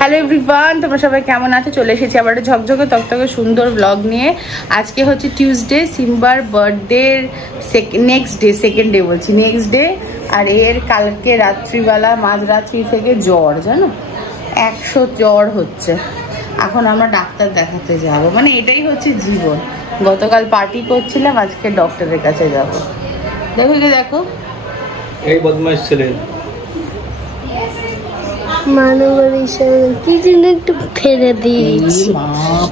Hello everyone, তোমরা সবাই কেমন আছো? চলে এসেছি আবার একটা ঝকঝকে তকতকে সুন্দর ব্লগ নিয়ে। আজকে হচ্ছে টিউসডে, সিম্বার বার্থডে নেক্সট ডে। আর এর কালকে রাত্রিবেলা মাঝরাত্রি থেকে জ্বর, জানো 100 জ্বর হচ্ছে। এখন আমরা ডাক্তার দেখাতে যাব, মানে এটাই হচ্ছে জীবন। গতকাল পার্টি করছিলাম, আজকে ডক্টরের কাছে যাব। দেখো দেখো এই বদমাইশ ছেলে মানবের হিসাবে কি জন্য একটু ফেলে দিয়েছি। মা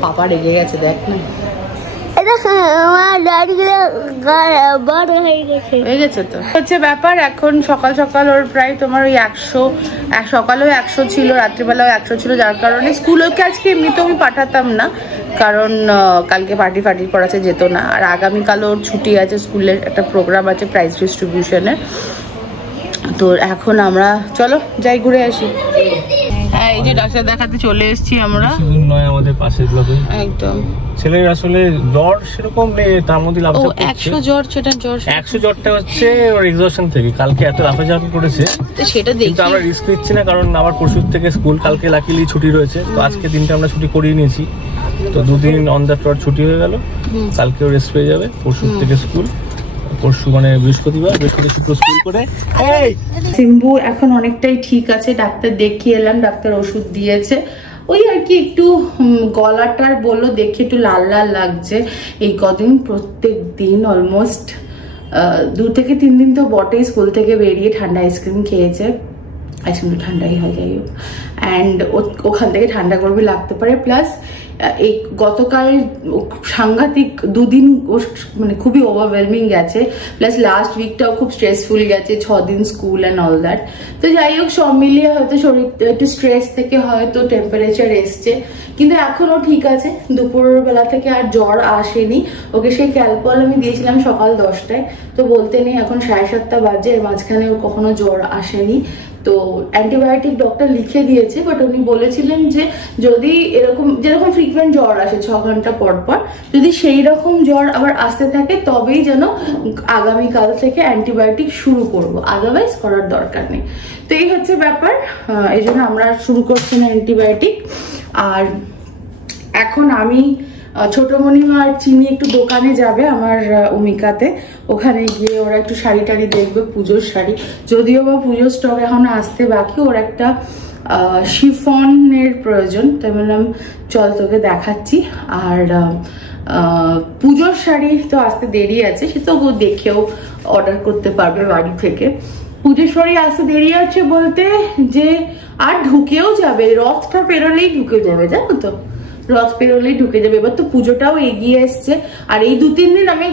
পাপা রেগে গেছে, দেখ না। হয়ে গেছে তো হচ্ছে ব্যাপার। এখন সকাল সকাল ওর প্রায় তোমার ওই 100, সকালেও 100 ছিল, রাত্রিবেলাও 100 ছিল, যার কারণে স্কুলকে আজকে এমনিতে আমি পাঠাতাম না, কারণ কালকে পার্টি করাতে যেত না। আর আগামীকাল ওর ছুটি আছে, স্কুলের একটা প্রোগ্রাম আছে প্রাইজ ডিস্ট্রিবিউশনের। তো এখন আমরা চলো যাই ঘুরে আসি। হ্যাঁ, এই যে ডাক্তার দেখাতে চলে এসেছি আমরা, নয় আমাদের পাশের ব্লকে। একদম ছেলের আসলে জ্বর সেরকম নেই, তার মধ্যে লাফাঝাপ করছে। 100 জ্বর, সেটা জ্বর 100 জ্বরটা হচ্ছে ওর এক্সহশন থেকে। কালকে এত লাফাঝাপ করেছে, তো সেটা দেখি। কিন্তু আমরা রিস্ক নিচ্ছি না, কারণ আবার পরশুর থেকে স্কুল। কালকে লাকিলি ছুটি রয়েছে, তো আজকে দিনটা আমরা ছুটি করিয়ে নিয়েছি। তো 2 দিন অন দ্য ট্রট ছুটি হয়ে গেল। কালকেও রেস্ট পেয়ে যাবে, পরশুর থেকে স্কুল। পরশু মানে বৃহস্পতিবার, শুক্র স্কুল করে। সিম্বু এখন অনেকটাই ঠিক আছে, ডাক্তার দেখিয়ে এলাম, ডাক্তার ওষুধ দিয়েছে। ওই আর কি একটু গলাটার বললো দেখে একটু লাল লাল লাগছে এই কদিন। প্রত্যেক দিন অলমোস্ট 2 থেকে 3 দিন তো বটেই, স্কুল থেকে বেরিয়ে ঠান্ডা আইসক্রিম খেয়েছে। আইসক্রিম তো ঠান্ডাই হয়, যাই হোক। অ্যান্ড ওখান থেকে ঠান্ডা করবে লাগতে পারে। প্লাস এই গতকাল সাংঘাতিক 2 দিন মানে খুবই ওভারওয়েলমিং গেছে। প্লাস লাস্ট উইকটাও খুব স্ট্রেসফুল গেছে, 6 দিন স্কুল অ্যান্ড অল দ্যাট। তো যাই হোক, সব মিলিয়ে হয়তো শরীর একটু স্ট্রেস থেকে হয়তো টেম্পারেচার এসছে, কিন্তু এখনও ঠিক আছে। দুপুরবেলা থেকে আর জ্বর আসেনি। ওকে সেই ক্যালপল আমি দিয়েছিলাম সকাল 10টায়, তো বলতে নেই এখন 7:30 বাজে, এর মাঝখানে ওর কখনো জ্বর আসেনি। তো অ্যান্টিবায়োটিক ডক্টর লিখে দিয়েছে, বাট উনি বলেছিলেন যে যদি এরকম যেরকম ফ্রিকুয়েন্ট জ্বর আসে 6 ঘন্টা পর পর, যদি সেই রকম জ্বর আবার আসতে থাকে তবেই যেন আগামীকাল থেকে অ্যান্টিবায়োটিক শুরু করব, আদারওয়াইজ করার দরকার নেই। তো এই হচ্ছে ব্যাপার, এই জন্য আমরা শুরু করছি না অ্যান্টিবায়োটিক। আর এখন আমি ছোট মণিমা আর চিনি একটু দোকানে যাবে আমার অমিকাতে। ওখানে গিয়ে ওরা একটু শাড়ি টাড়ি দেখবে, পুজোর শাড়ি। যদিও বা পুজোর স্টক এখনো আসতে বাকি, ওর একটা শিফনের প্রয়োজন। তাই বললাম চল তোকে দেখাচ্ছি। আর পুজোর শাড়ি তো আসতে দেরি আছে, সে তো ও দেখেও অর্ডার করতে পারবে বাড়ি থেকে। পুজোর শাড়ি আসতে দেরি আছে বলতে যে আর ঢুকেও যাবে, রথটা পেরোলেই ঢুকে যাবে, জানো তো, রথ পেরোলেই ঢুকে যাবে। এবার তো পুজোটাও এগিয়ে এসছে। আর এই 2-3 দিন আমি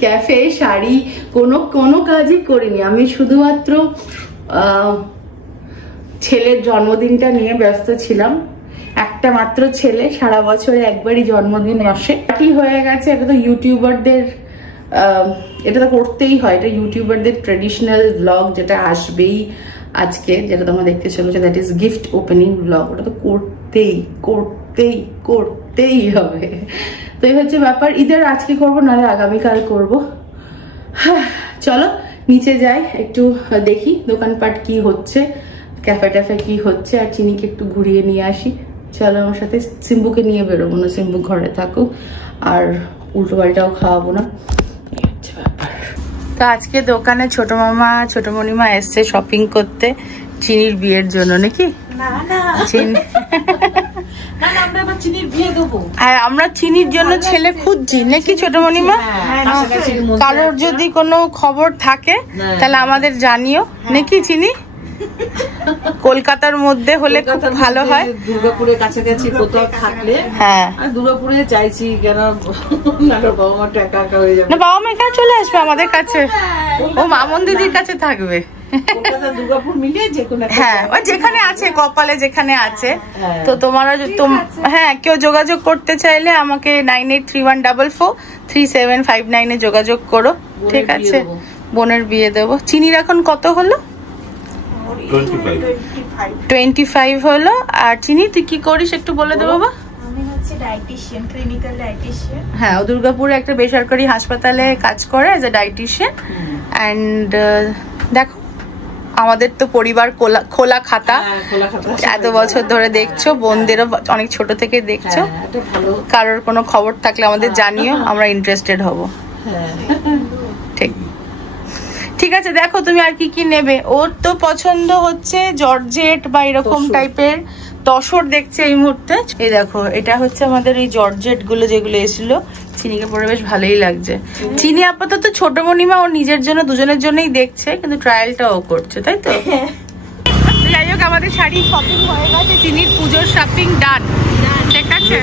ক্যাফে শাড়ি কোনো কাজই করিনি। আমি শুধুমাত্র ছেলের জন্মদিনটা নিয়ে ব্যস্ত ছিলাম। একটা মাত্র ছেলে, সারা বছরে একবারই জন্মদিন আসে। পার্টি হয়ে গেছে। এটা তো ইউটিউবারদের এটা তো করতেই হয়, এটা ইউটিউবারদের ট্রেডিশনাল ব্লগ যেটা আসবেই আজকে, যেটা তোমরা দেখতে চলেছো, that is gift opening blog. ওটা তো করতেই হবে। তো এই হচ্ছে ব্যাপার। ঈদের আজকে করবো, নাহলে আগামীকাল করবো। চলো নিচে যাই, একটু দেখি দোকানপাট কি হচ্ছে, ক্যাফে ট্যাফে কি হচ্ছে, আর চিনিকে একটু ঘুরিয়ে নিয়ে আসি। চলো আমার সাথে। সিম্বুকে নিয়ে বেরোবো না, সিম্বু ঘরে থাকুক, আর উল্টো পাল্টাও খাওয়াবো না। এই হচ্ছে ব্যাপার। তো আজকে দোকানে ছোট মামা ছোট মণিমা এসছে শপিং করতে চিনির বিয়ের জন্য, নাকি? আমরা চিনির জন্য ছেলে খুঁজছি, নাকি ছোট মণিমা? কারোর যদি কোনো খবর থাকে তাহলে আমাদের জানিও, নাকি চিনি? কলকাতার মধ্যে হলে খুব ভালো হয়, দুর্গাপুরের কাছাকাছি কোথাও থাকলে। হ্যাঁ, দুর্গাপুরে চাইছি, কেন বাবা মা একা একা হয়ে যাবে। না, বাবা মা এখানে চলে আসবে আমাদের কাছে, ও মামন দিদির কাছে থাকবে। দুর্গাপুর মিলিয়ে যেকোনো, হ্যাঁ, যেখানে আছে, কপালে যেখানে আছে। তো তোমরা হ্যাঁ, কেউ যোগাযোগ করতে চাইলে আমাকে 9831443759 যোগাযোগ করো, ঠিক আছে? বোনের বিয়ে দেবো। চিনির এখন কত হলো? 25 হলো। আর চিনি তুই কি করিস একটু বলে দেবো বাবা। আমি হচ্ছে ডায়েটিশিয়ান, ক্লিনিক্যাল ডায়েটিশিয়ান। হ্যাঁ, ও দুর্গাপুরে একটা বেসরকারি হাসপাতালে কাজ করে অ্যাজ এ ডায়েটিশিয়ান। অ্যান্ড দেখো আমাদের তো পরিবার খোলা খাতা, এত বছর ধরে দেখছো, বোনদেরও অনেক ছোট থেকে দেখছো। কারোর কোনো খবর থাকলে আমাদের জানিও, আমরা ইন্টারেস্টেড হব। ঠিক ঠিক আছে, দেখো তুমি আর কি কি নেবে। ওর তো পছন্দ হচ্ছে জর্জেট বা এরকম টাইপের তসর দেখছে এই মুহূর্তে। এই দেখো, এটা হচ্ছে আমাদের এই জর্জেট গুলো যেগুলো এসেছিল, চিনিকে পরে বেশ ভালোই লাগছে। চিনি আপাতত ছোট মনিমা ওর নিজের জন্য, দুজনের জন্যই দেখছে, কিন্তু ট্রায়ালটা ও করছে, তাই তো? যাই হোক, আমাদের শাড়ি শপিং হয়ে গেছে, চিনির পুজোর শপিং ডান। ঠিক আছে,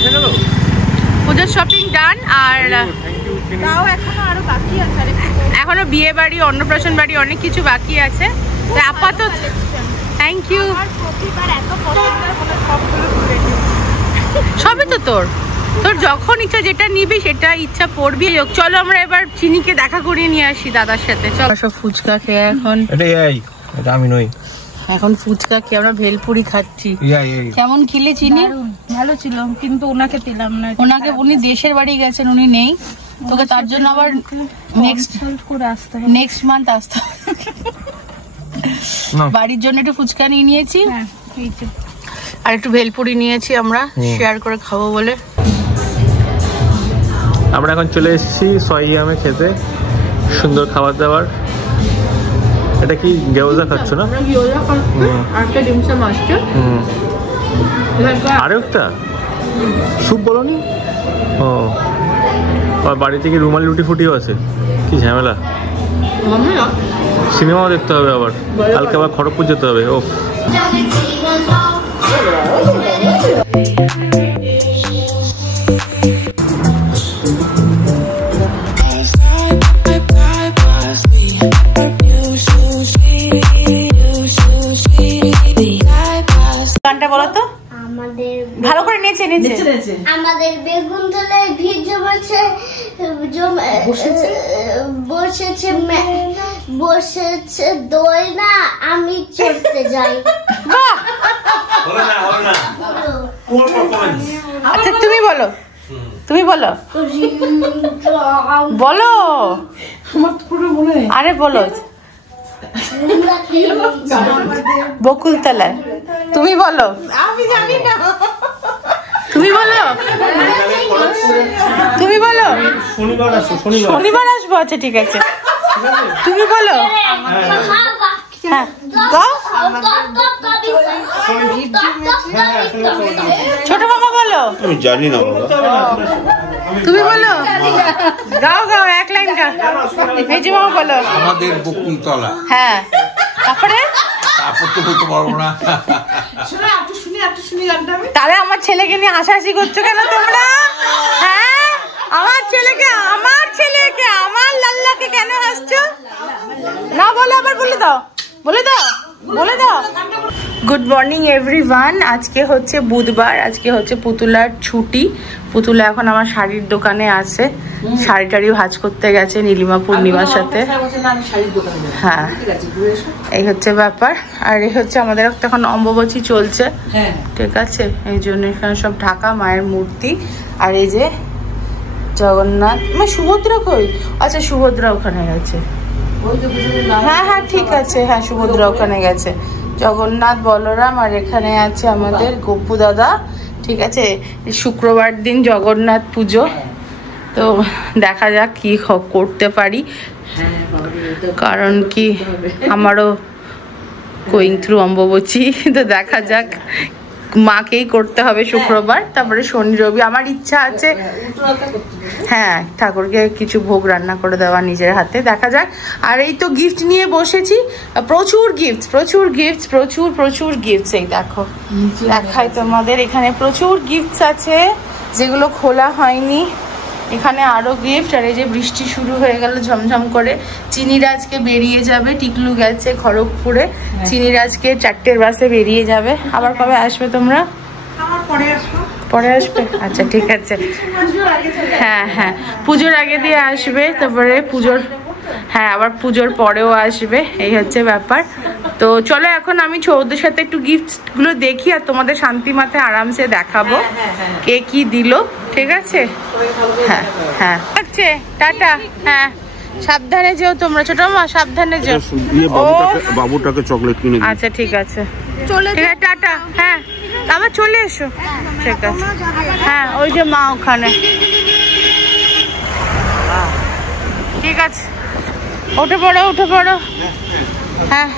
পুজোর শপিং ডান। আর তাও এখনো আরো বাকি আছে, এখনো বিয়ে বাড়ি, অন্নপ্রাশন বাড়ি, অনেক কিছু বাকি আছে। আপাতত থ্যাংক ইউ। সবই তো তোর যখন ইচ্ছা যেটা নিবি সেটা ইচ্ছা পড়বি। চলো আমরা এবার চিনিকে দেখা করিয়ে নিয়ে আসি দাদার সাথে। চলো সব ফুচকা খেয়ে এখন, এটা আমি নই, এখন ফুচকা খেয়ে আমরা ভেলপুরি খাচ্ছি। কেমন খেলে চিনি? ভালো ছিল, কিন্তু ওনাকে দিলাম না। ওনাকে, উনি দেশের বাড়ি গেছেন, উনি নেই, তোকে তার জন্য আবার নেক্সট মান্থ আসতে বাড়ির জন্য একটু ফুচকা নিয়ে নিয়েছি আর একটু ভেলপুরি নিয়েছি, আমরা শেয়ার করে খাবো বলে। আমরা এখন চলে এসেছি সয়ামে খেতে, সুন্দর খাবার দাবার। এটা কি গেওজা খাচ্ছ না? আরো একটা স্যুপ বলোনি? ও, আর বাড়ি থেকে রুমালি রুটি ফুটিও আছে, কি ঝামেলা। সিনেমাও দেখতে হবে, আবার কালকে আবার খড়গপুর যেতে হবে। ও গানটা বলো তো, ভালো করে নেচে আমাদের বেগুন তলে ভিড় জমেছে, বসেছে দই না, আমি চড়তে যাই। আচ্ছা তুমি বলো, বলো। আরে বলো, বকুলতলায়। তুমি বলো। আমি জানি না, তুমি বলো। শনিবার আসবো। আচ্ছা ঠিক আছে, তুমি বলো। হ্যাঁ, ছোট মামা বলো। আমি জানি না, তুমি বলো। গাও এক লাইন গাও। এই যে মামা বলো। আমাদের বকুলতলা। হ্যাঁ, তারপরে তো বলতে পারবো না। তাহলে আমার ছেলেকে নিয়ে হাসাহাসি করছো কেন তোমরা? হ্যাঁ, আমার ছেলেকে আমার লাল্লাকে কেন হাসছো? না বলে আবার বলে দাও। Good morning everyone. আজকে হচ্ছে বুধবার, আজকে হচ্ছে পুতুলার ছুটি। পুতুলা এখন আমার শাড়ির দোকানে আছে, শাড়ি টাড়ি ভাঁজ করতে গেছে নীলিমা পূর্ণিমার সাথে। হ্যাঁ, এই হচ্ছে ব্যাপার। আর এই হচ্ছে আমাদের এখন অম্বুবাচী চলছে, ঠিক আছে, এই জন্য এখানে সব ঢাকা মায়ের মূর্তি। আর এই যে জগন্নাথ, সুভদ্রা কই? আচ্ছা, সুভদ্রা ওখানে গেছে। হ্যাঁ ঠিক আছে, হ্যাঁ সুভদ্রা ওখানে গেছে। জগন্নাথ, বলরাম, আর এখানে আছে আমাদের গপু দাদা। ঠিক আছে, শুক্রবার দিন জগন্নাথ পুজো, তো দেখা যাক কি করতে পারি, কারণ কি আমারও গোয়িং থ্রু অম্বুবাচী, তো দেখা যাক। মাকেই করতে হবে শুক্রবার, তারপরে শনি রবি। আমার ইচ্ছা আছে হ্যাঁ ঠাকুরকে কিছু ভোগ রান্না করে দেওয়া নিজের হাতে, দেখা যাক। আর এই তো গিফট নিয়ে বসেছি, প্রচুর গিফটস। এই দেখো, দেখাই তোমাদের, এখানে প্রচুর গিফটস আছে যেগুলো খোলা হয়নি। এখানে আরো গিফট। আর এই যে বৃষ্টি শুরু হয়ে গেল ঝমঝম করে। চিনিরা আজকে বেরিয়ে যাবে, টিকলু গেছে খড়গপুরে, চিনিরা আজকে 4টের বাসে বেরিয়ে যাবে। আবার কবে আসবে তোমরা? পরে আসবে, আচ্ছা ঠিক আছে। হ্যাঁ, পুজোর আগে দিয়ে আসবে, তারপরে আবার পুজোর পরেও আসবে, এই হচ্ছে ব্যাপার। তো চলো এখন আমি ওদের সাথে একটু গিফট গুলো দেখি, আর তোমাদের শান্তি মাথায় আরামসে দেখাবো কে কি দিল, ঠিক আছে? হ্যাঁ, টাটা। হ্যাঁ, সাবধানে যেও তোমরা, ছোট মা সাবধানে যেও। বাবুটাকে চকলেট কিনে দিই। আচ্ছা ঠিক আছে, ঠিক আছে, টাটা। হ্যাঁ আবার চলে এসো, ঠিক আছে। হ্যাঁ ওই যে মা ওখানে, ঠিক আছে, উঠে পড়ো উঠে পড়ো। হ্যাঁ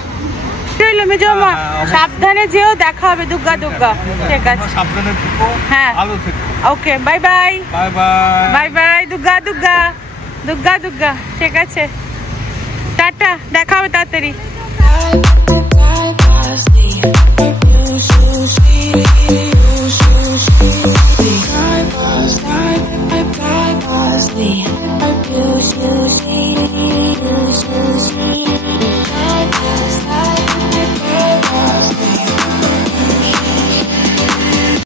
চলো মেজো মা, সাবধানে যেও, দেখা হবে। দুর্গা দুর্গা, ঠিক আছে, হ্যাঁ okay, bye bye bye bye. Durga Durga Durga Durga, ঠিক আছে, টাটা, দেখা হবে তাড়াতাড়ি। You